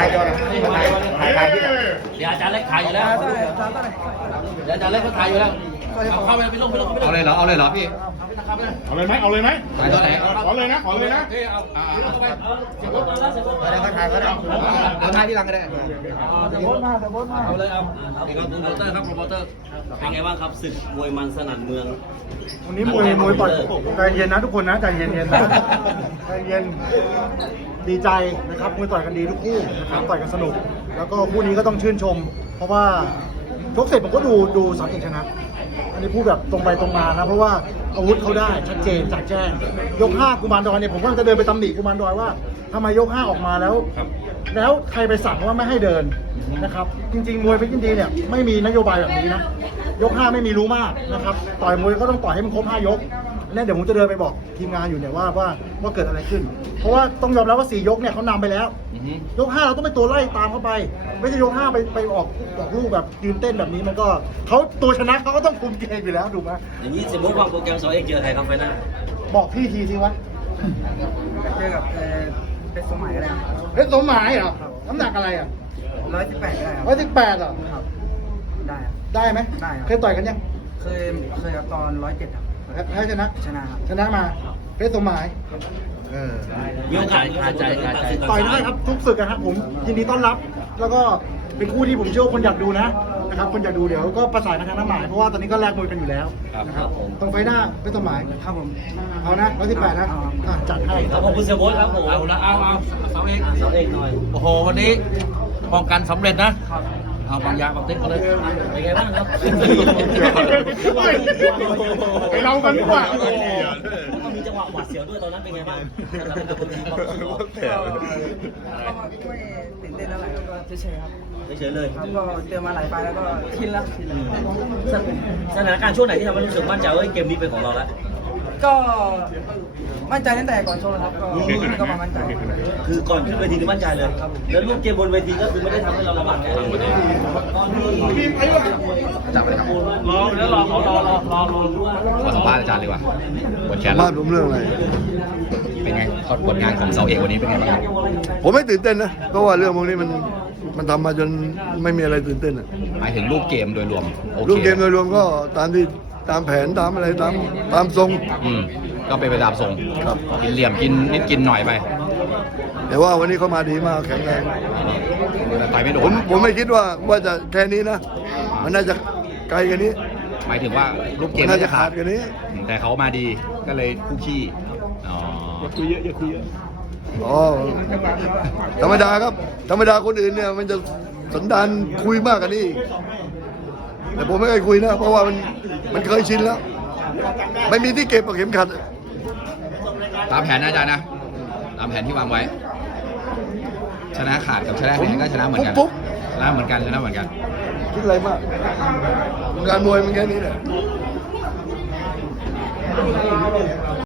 ถ่ายก่ถ่ายถ่ายที่เดี๋ยวอาจารย์เล็กถ่ายอยู่แล้ว เดี๋ยวอาจารย์เล็กเขาถ่ายอยู่แล้ว เอาเข้าไปไปลงไปลงไปลงเอาเลยเหรอ เอาเลยเหรอพี่เอาเลยไหมเอาเลยไหมถ่ายตอนไหนขอเลยนะขอเลยนะแล้วก็ถ่ายก็ได้เอาถ่ายที่หลังก็ได้เอาเลยเอานี่ครับโปรโมเตอร์ครับโปรโมเตอร์เป็นไงบ้างครับศึกมวยมันสนั่นเมืองวันนี้มวยมวยต่อยใจเย็นนะทุกคนนะใจเย็นๆนะใจเย็นดีใจนะครับมวยต่อยกันดีทุกคู่นะครับต่อยกันสนุก แล้วก็คู่นี้ก็ต้องชื่นชม เพราะว่าชกเสร็จผมก็ดูดูสามเอกชนะอั นนี้พูดแบบตรงไปตรงมานะเพราะว่าอาวุธเขาได้ชัดเจนจัดแจ้ง ยกห้ากุมารดอยเนี่ยผมก็จะเดินไปตำหนิกุมารดอยว่าทำไมยกห้าออกมาแล้ว แล้วใครไปสั่งว่าไม่ให้เดินนะครับ จริงๆ มวยเพชรยินดีเนี่ยไม่มีนโยบายแบบนี้นะยกห้าไม่มีรู้มากนะครับต่อยมวยก็ต้องต่อยให้มันครบห้ายก อันนี้เดี๋ยวผมจะเดินไปบอกทีมงานอยู่เนี่ยว่าว่าว่าเกิดอะไรขึ้น เพราะว่าต้องยอมรับว่าสี่ยกเนี่ยเขานำไปแล้วยกห้าเราต้องไปตัวไล่ตามเข้าไป ไม่ใช่ยกห้าไปไปออกออกลูกแบบยืนเต้นแบบนี้มันก็เขาตัวชนะเขาก็ต้องคุมเกมอยู่แล้วถูกไหมอย่างนี้สมมติวางโปรแกรมสองเอกเจอใครครับไฟหน้าบอกพี่ทีสิวะเจอกับเป็นสมัยก็ได้เพชรสมหมายเหรอน้ำหนักอะไรอะร้อยสิบแปดก็ได้ครับร้อยสิบแปดเหรอ ครับ ได้ครับ ได้ไหมได้ครับ เคยต่อยกันยัง เคยเคยครับตอนร้อยเจ็ดครับ แพ้ชนะ ชนะครับชนะมาเพชรสมหมายเออมีโอกาสคาใจคาใจต่อยได้ครับทุกศึกนะครับผมยินดีต้อนรับ แล้วก็เป็นคู่ที่ผมเชื่อว่าคนอยากดูนะนะครับคนอยากดูเดี๋ยวก็ประสานกับทางน้ำหมายเพราะว่าตอนนี้ก็แลกมวยกันอยู่แล้วนะครับตรงไฟหน้าเพชรสมหมายครับผมเอานะร้อยสิบแปดนะอะจัดให้ครับขอบคุณเสียโบ๊ทครับผมเอาละเอาเอาสองเอกสองเอกหน่อยโอ้โหวันนี้ป้องกันสำเร็จนะ เอาบางยาบางติ๊กมาเลยเป็นไงบ้างครับไปเรากันดีกว่าก็มีจังหวะหวาดเสียวด้วยตอนนั้นเป็นไงบ้างไม่ตื่นเต้นเท่าไหร่ครับก็เฉยๆครับเฉยๆเลยครับก็เจอมาหลายไฟล์แล้วก็ชินแล้วสถานการณ์ช่วงไหนที่ทำให้รู้สึกมั่นใจว่าเกมนี้เป็นของเราแล้ว ก็มั่นใจตั้งแต่ก่อนโชว์แล้วครับก็ก็มามั่นใจคือก่อนขึ้นเวทีนี่มั่นใจเลย แล้วรูปเกมบนเวทีก็คือไม่ได้ทำให้เราลำบากใจตอนที่จับเลยครับรอแล้วรอรอรอรอรอรอดูว่าขอสัมภาษณ์อาจารย์ดีกว่าบนแชร์บ้านผมเรื่องอะไรเป็นไงผลงานของเสาเอกวันนี้เป็นไงบ้างผมไม่ตื่นเต้นนะเพราะว่าเรื่องพวกนี้มันมันทำมาจนไม่มีอะไรตื่นเต้นอะหมายถึงรูปเกมโดยรวมโอเครูปเกมโดยรวมก็ตามที่ ตามแผนตามอะไรตามตามทรง อืมก็เป็นไปตามทรงครับ กินเหลี่ยมกินนิดกินหน่อยไปแต่ว่าวันนี้เขามาดีมากแข็งแรงแต่ต่อยไม่โดผนมผมไม่คิดว่าว่าจะแค่นี้นะ มันน่าจะไกลกันนี้หมายถึงว่ารูปเกมัมนน่าจะขาดกันนี้แต่เขามาดีก็เลยคู่ขี้อ๋ออ๋อธรรมดาครับ ธรรมดาคนอื่นเนี่ย มันจะสันดานคุยมากกันนี่แต่ผมไม่เคยคุยนะ เพราะว่ามัน มันเคยชินแล้ว ไม่มีที่เก็บเอาเข็มขัด ตามแผนนะอาจารย์นะ ตามแผนที่วางไว้ ชนะขาดกับชนะแพ้ก็ชนะเหมือนกันปุ๊บ ชนะเหมือนกันชนะเหมือนกัน คิดอะไรมากวงการมวยมันแค่นี้แหละ